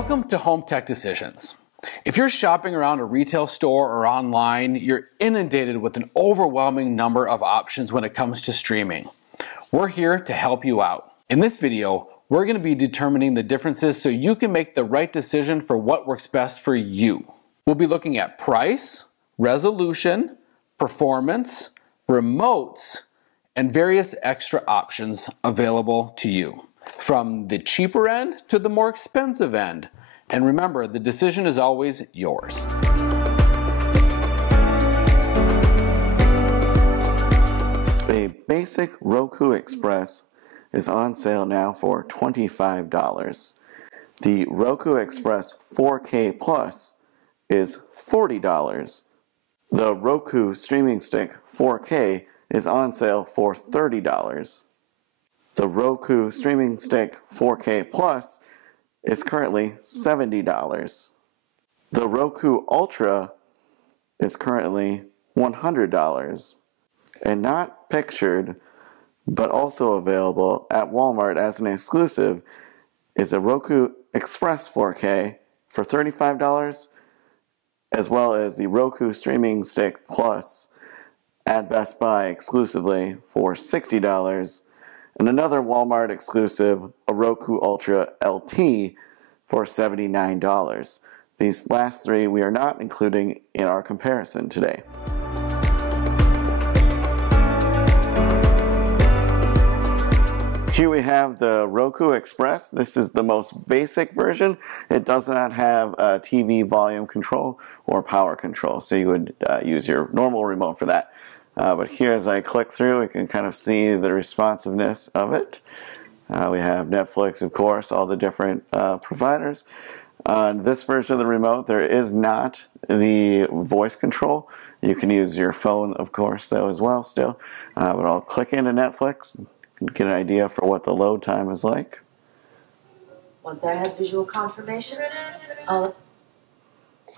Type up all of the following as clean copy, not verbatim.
Welcome to Home Tech Decisions. If you're shopping around a retail store or online, you're inundated with an overwhelming number of options when it comes to streaming. We're here to help you out. In this video, we're going to be determining the differences so you can make the right decision for what works best for you. We'll be looking at price, resolution, performance, remotes, and various extra options available to you, from the cheaper end to the more expensive end. And remember, the decision is always yours. A basic Roku Express is on sale now for $25. The Roku Express 4K Plus is $40. The Roku Streaming Stick 4K is on sale for $30. The Roku Streaming Stick 4K Plus is currently $70. The Roku Ultra is currently $100. And not pictured, but also available at Walmart as an exclusive, is a Roku Express 4K for $35, as well as the Roku Streaming Stick Plus at Best Buy exclusively for $60, and another Walmart exclusive, a Roku Ultra LT for $79. These last three we are not including in our comparison today. Here we have the Roku Express. This is the most basic version. It does not have a TV volume control or power control, so you would use your normal remote for that. But here, as I click through, we can kind of see the responsiveness of it. We have Netflix, of course, all the different providers. On this version of the remote, there is not the voice control. You can use your phone, of course, though, as well still. But I'll click into Netflix and get an idea for what the load time is like. Once I have visual confirmation,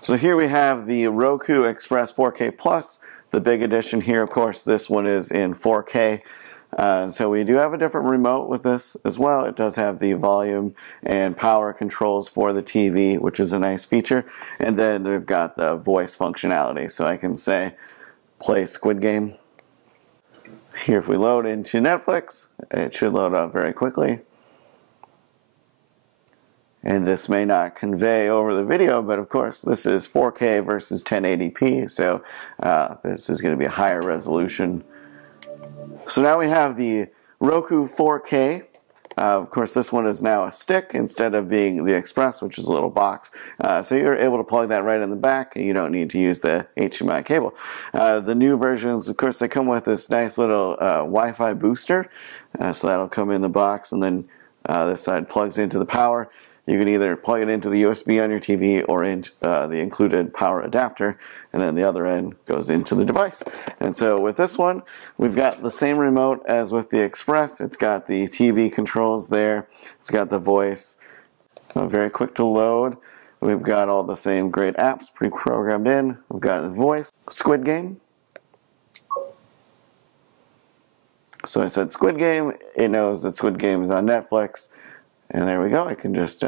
So here we have the Roku Express 4K Plus. The big addition here, of course, this one is in 4K. So we do have a different remote with this as well. It does have the volume and power controls for the TV, which is a nice feature. And then we've got the voice functionality. So I can say, play Squid Game. Here, if we load into Netflix, it should load up very quickly. And this may not convey over the video, but of course this is 4K versus 1080p, so this is going to be a higher resolution. So now we have the Roku 4K. Of course, this one is now a stick instead of being the Express, which is a little box. So you're able to plug that right in the back. You don't need to use the HDMI cable. The new versions, of course, they come with this nice little Wi-Fi booster. So that'll come in the box, and then this side plugs into the power. You can either plug it into the USB on your TV or into the included power adapter, and then the other end goes into the device. And so with this one, we've got the same remote as with the Express. It's got the TV controls there. It's got the voice. Very quick to load. We've got all the same great apps pre-programmed in. We've got the voice. Squid Game. So I said Squid Game. It knows that Squid Game is on Netflix. And there we go. I can just,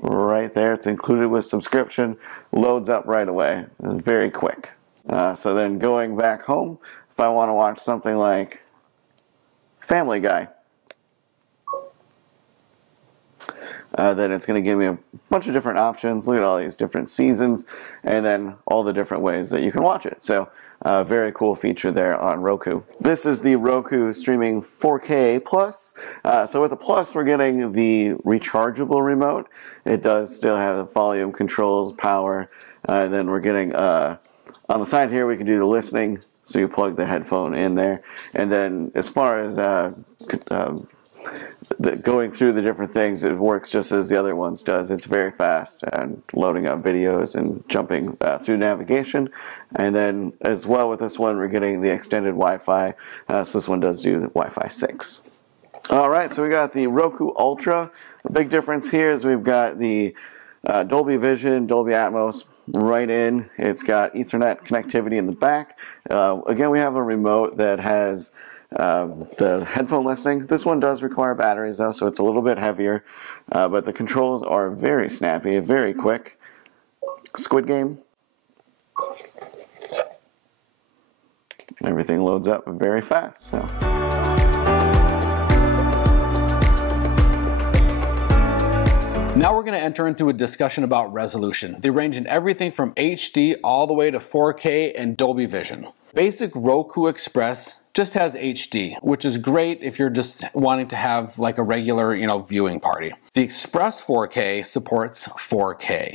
right there, it's included with subscription, loads up right away. It's very quick. So then going back home, if I want to watch something like Family Guy, then it's going to give me a bunch of different options. Look at all these different seasons, and then all the different ways that you can watch it. So very cool feature there on Roku. This is the Roku Streaming 4K Plus. So with the Plus, we're getting the rechargeable remote. It does still have the volume controls, power. Then we're getting, on the side here, we can do the listening. So you plug the headphone in there. And then as far as going through the different things, it works just as the other ones does. It's very fast and loading up videos and jumping through navigation. And then as well with this one, we're getting the extended Wi-Fi. So this one does do the Wi-Fi 6. All right, so we got the Roku Ultra. The big difference here is we've got the Dolby Vision, Dolby Atmos right in. It's got Ethernet connectivity in the back. Again, we have a remote that has The headphone listening, this one does require batteries though, so it's a little bit heavier, but the controls are very snappy, very quick. Squid Game. Everything loads up very fast. So. Now we're going to enter into a discussion about resolution. They range in everything from HD all the way to 4K and Dolby Vision. Basic Roku Express just has HD, which is great if you're just wanting to have like a regular, viewing party. The Express 4K supports 4K.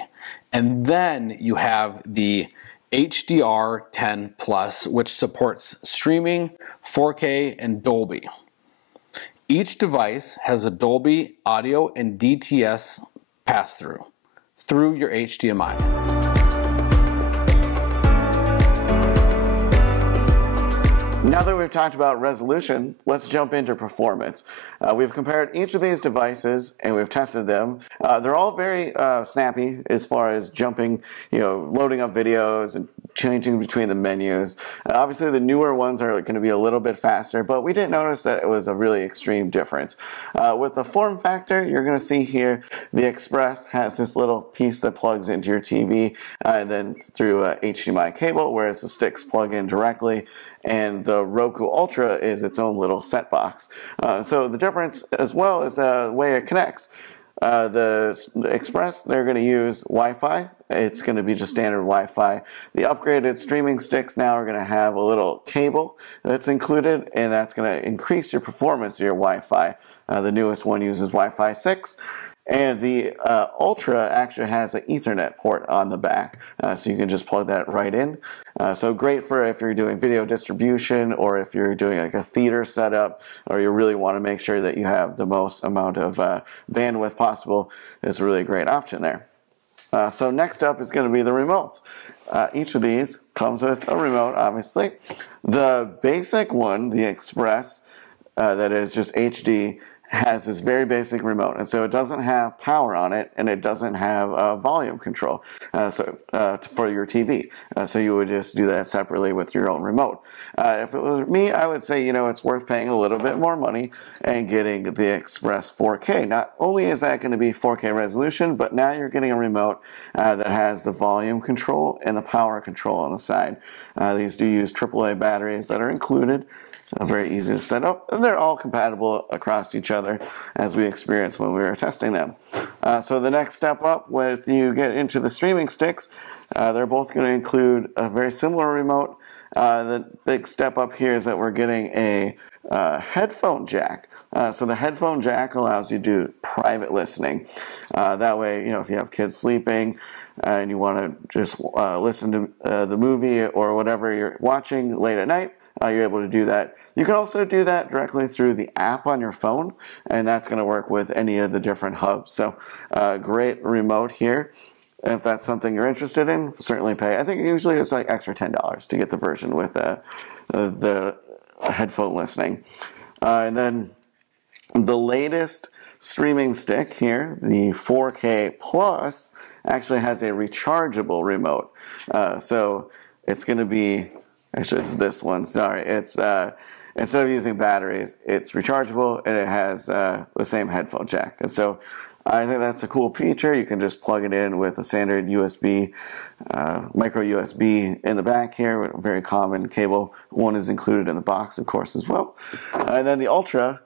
And then you have the HDR 10 Plus, which supports streaming, 4K, and Dolby. Each device has a Dolby audio and DTS pass-through through your HDMI. Now that we've talked about resolution, let's jump into performance. We've compared each of these devices and we've tested them. They're all very snappy as far as jumping, loading up videos and changing between the menus. Obviously the newer ones are going to be a little bit faster, but we didn't notice that it was a really extreme difference. With the form factor, you're going to see here the Express has this little piece that plugs into your TV and then through a HDMI cable, whereas the sticks plug in directly. And the Roku Ultra is its own little set box. So the difference as well is the way it connects. The Express, they're going to use Wi-Fi. It's going to be just standard Wi-Fi. The upgraded streaming sticks now are going to have a little cable that's included, and that's going to increase your performance of your Wi-Fi. The newest one uses Wi-Fi 6. And the Ultra actually has an Ethernet port on the back, so you can just plug that right in. So great for if you're doing video distribution or if you're doing like a theater setup or you really want to make sure that you have the most amount of bandwidth possible. It's a really great option there. So next up is going to be the remotes. Each of these comes with a remote, obviously. The basic one, the Express, that is just HD, has this very basic remote, and so it doesn't have power on it, and it doesn't have volume control for your TV. So you would just do that separately with your own remote. If it was me, I would say it's worth paying a little bit more money and getting the Express 4K. Not only is that going to be 4K resolution, but now you're getting a remote that has the volume control and the power control on the side. These do use AAA batteries that are included. Very easy to set up, and they're all compatible across each other as we experienced when we were testing them. So the next step up, when you get into the streaming sticks, they're both going to include a very similar remote. The big step up here is that we're getting a headphone jack. So the headphone jack allows you to do private listening. That way, if you have kids sleeping and you want to just listen to the movie or whatever you're watching late at night, you're able to do that. You can also do that directly through the app on your phone, and that's going to work with any of the different hubs. So great remote here. If that's something you're interested in, certainly pay. I think usually it's like extra $10 to get the version with the headphone listening. And then the latest streaming stick here, the 4K Plus, actually has a rechargeable remote. So it's going to be, actually it's this one, sorry. It's instead of using batteries, it's rechargeable and it has the same headphone jack. And so I think that's a cool feature. You can just plug it in with a standard USB, micro USB in the back here, a very common cable. One is included in the box, of course, as well. And then the Ultra,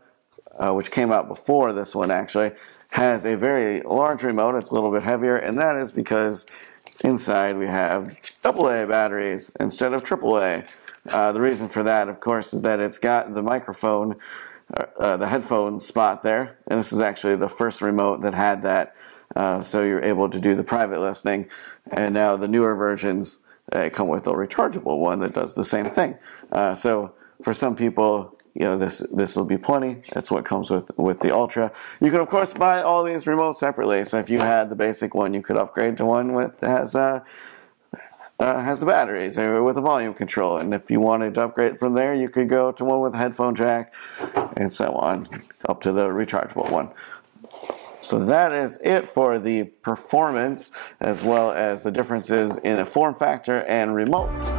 which came out before this one actually, has a very large remote. It's a little bit heavier, and that is because inside we have AA batteries instead of AAA. The reason for that, of course, is that it's got the microphone, the headphone spot there, and this is actually the first remote that had that, so you're able to do the private listening. And now the newer versions come with a rechargeable one that does the same thing. So for some people, this will be plenty. That's what comes with the Ultra. You can of course buy all these remotes separately. So if you had the basic one, you could upgrade to one that has the batteries or with the volume control. And if you wanted to upgrade from there, you could go to one with a headphone jack and so on, up to the rechargeable one. So that is it for the performance as well as the differences in a form factor and remotes.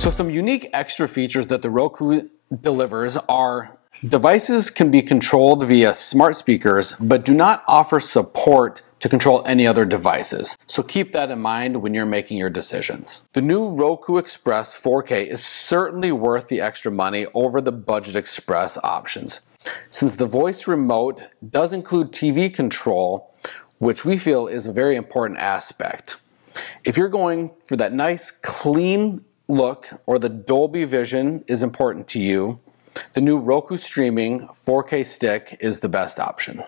So some unique extra features that the Roku delivers are devices can be controlled via smart speakers, but do not offer support to control any other devices. So keep that in mind when you're making your decisions. The new Roku Express 4K is certainly worth the extra money over the Budget Express options, since the voice remote does include TV control, which we feel is a very important aspect. If you're going for that nice, clean look, or the Dolby Vision is important to you, the new Roku Streaming 4K stick is the best option.